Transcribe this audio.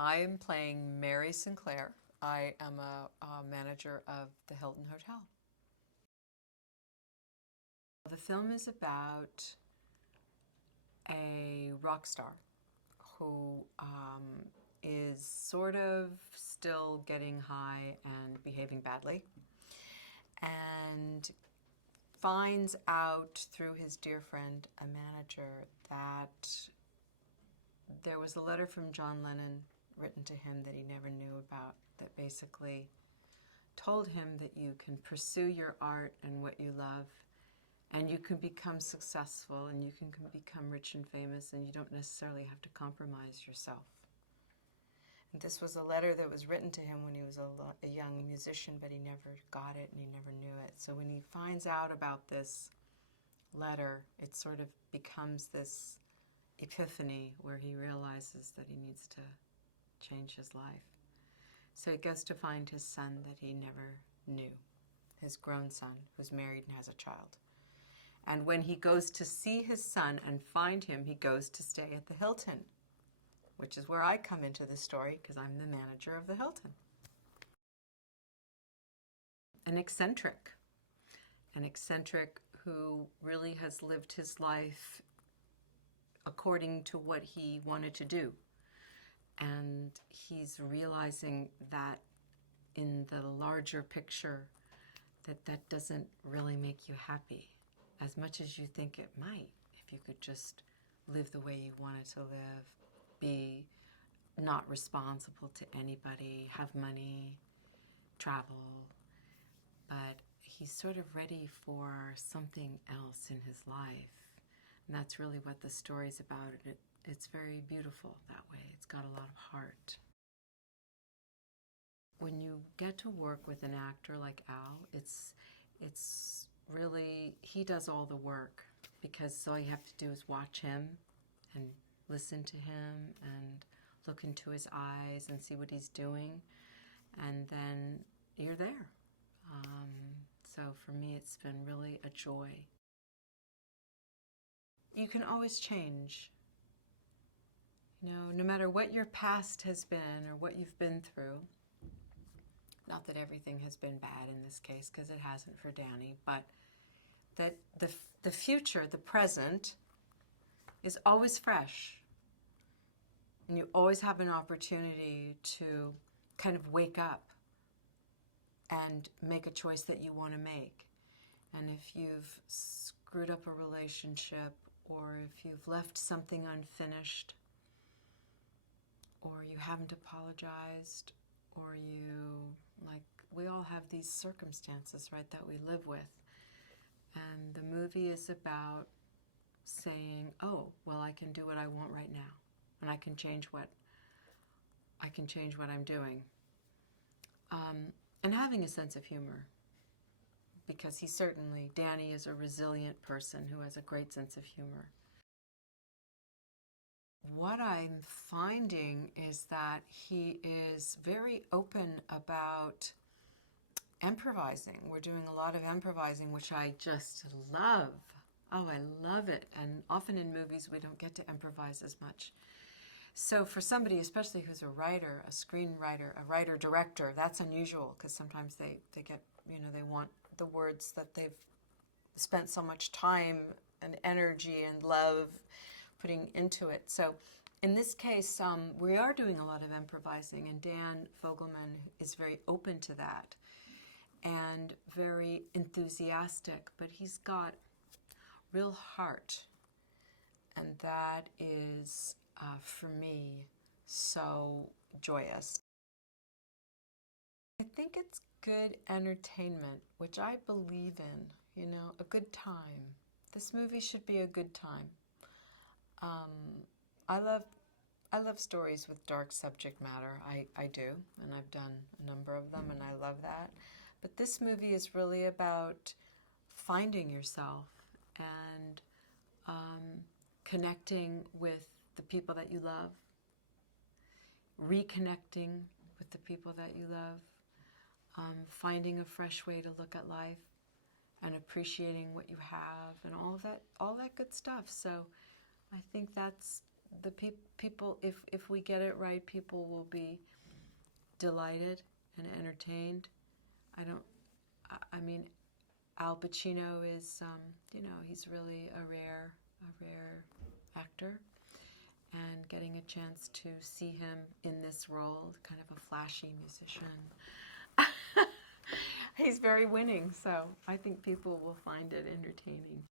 I am playing Mary Sinclair. I am a manager of the Hilton Hotel. The film is about a rock star who is sort of still getting high and behaving badly, and finds out through his dear friend, a manager, that there was a letter from John Lennon written to him that he never knew about, that basically told him that you can pursue your art and what you love, and you can become successful, and you can become rich and famous, and you don't necessarily have to compromise yourself. And this was a letter that was written to him when he was a young musician, but he never got it and he never knew it. So when he finds out about this letter, it sort of becomes this epiphany where he realizes that he needs to change his life. So he goes to find his son that he never knew, his grown son, who's married and has a child. And when he goes to see his son and find him, he goes to stay at the Hilton, which is where I come into the story because I'm the manager of the Hilton. An eccentric who really has lived his life according to what he wanted to do. And he's realizing that in the larger picture, that doesn't really make you happy as much as you think it might, if you could just live the way you wanted to live, be not responsible to anybody, have money, travel. But he's sort of ready for something else in his life. And that's really what the story's about. It's very beautiful that way. It's got a lot of heart. When you get to work with an actor like Al, it's really, he does all the work, because all you have to do is watch him and listen to him and look into his eyes and see what he's doing, and then you're there. So for me, it's been really a joy. You can always change. You know, no matter what your past has been or what you've been through, not that everything has been bad in this case, because it hasn't for Danny, but that the future, the present, is always fresh. And you always have an opportunity to kind of wake up and make a choice that you want to make. And if you've screwed up a relationship, or if you've left something unfinished, or you haven't apologized, or we all have these circumstances, right, that we live with. And the movie is about saying, oh, well, I can do what I want right now, and I can change what I'm doing. And having a sense of humor, because Danny is a resilient person who has a great sense of humor. What I'm finding is that he is very open about improvising. We're doing a lot of improvising, which I just love. Oh, I love it. And often in movies, we don't get to improvise as much. So for somebody, especially who's a writer, a screenwriter, a writer-director, that's unusual, because sometimes they get, they want the words that they've spent so much time and energy and love putting into it. So in this case, we are doing a lot of improvising, and Dan Fogelman is very open to that and very enthusiastic, but he's got real heart, and that is, for me, so joyous. I think it's good entertainment, which I believe in, a good time. This movie should be a good time. I love stories with dark subject matter. I do, and I've done a number of them, and I love that. But this movie is really about finding yourself and connecting with the people that you love, reconnecting with the people that you love, finding a fresh way to look at life, and appreciating what you have, and all that good stuff. So I think that's the people, if we get it right, people will be delighted and entertained. I mean, Al Pacino is, he's really a rare actor, and getting a chance to see him in this role, kind of a flashy musician, he's very winning, so I think people will find it entertaining.